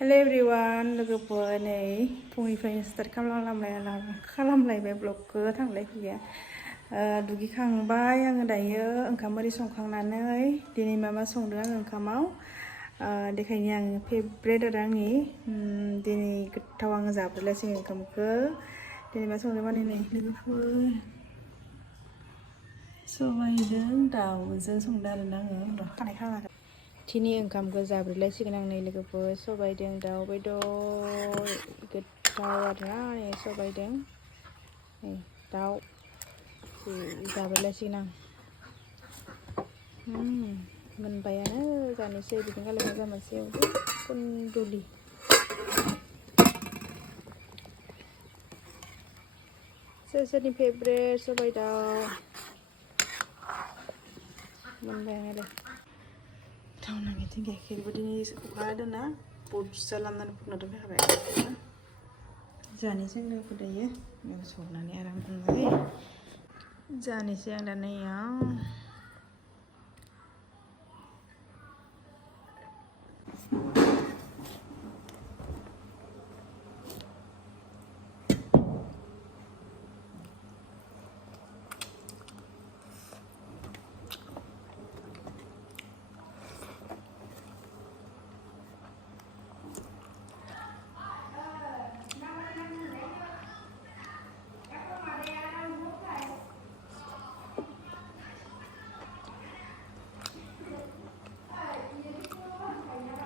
हेल' एभरिवान लोगोफोर नै फुंनिफ्रायनो स्टार्ट खालामलायबाय ब्लगखौ थांलाय फैलाया दुगैखांबाय आङो दायो ओंखाम ओरि संखांनानै दिनै मा संदों आङो ओंखामाव देखायनि आङो फेभरेट आरो आंनि दिनै गोथाव आङो जाब्रेलायसिगोन ओंखामखौ दिनै मा संदों माने नै लोगोफोर सबायजों दाउजों संदों आरोना आङो खानाय खालामाखै दिनै ओंखामखौ जाब्रेलायसिगोन आं नै लोगोफोर सबायजों दाउ बेदर गोथाव आरोना नै सबायजों नै दाउ जाब्रेलायसिगोन आं मोनबायानो जानोसै बिदिनो खालामना जामारसै कुन्दुलि सोरनि फेभरेट सबाय दाउ मोनबायानो दे थावनाङै गाइखेरबो दिनै अखा हादोंना बुरजा लामनानै फुदुंना दोनखाबाय जानोसै लोगोफोर दायो संनानै आराम जानोसै आं दा नैयाव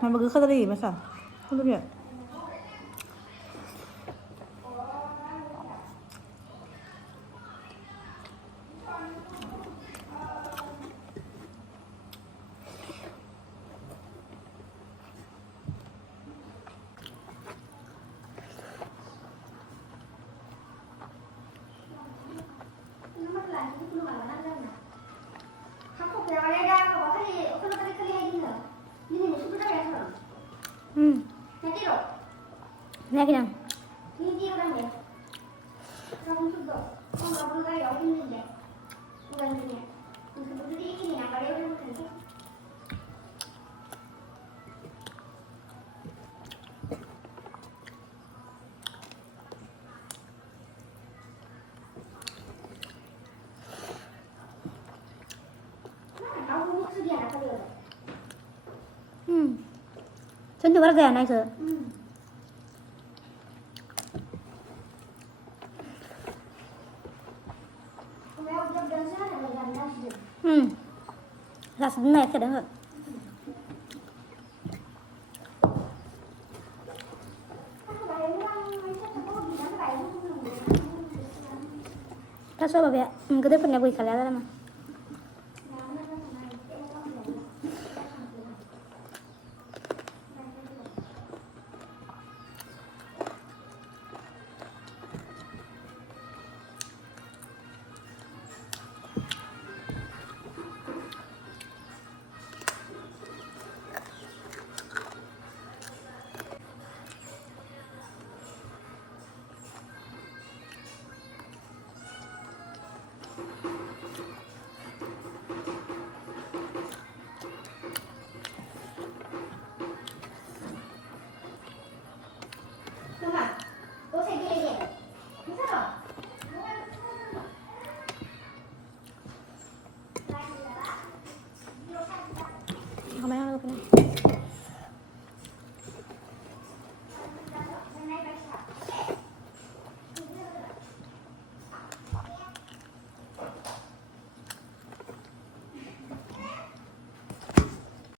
Mama gue kata lagi masa, belum ya? Lagi dong. Chân juga gaya naik ke. Rasanya naik ke dah. Kasih apa ya? Kita pernah beli kalian ada mah.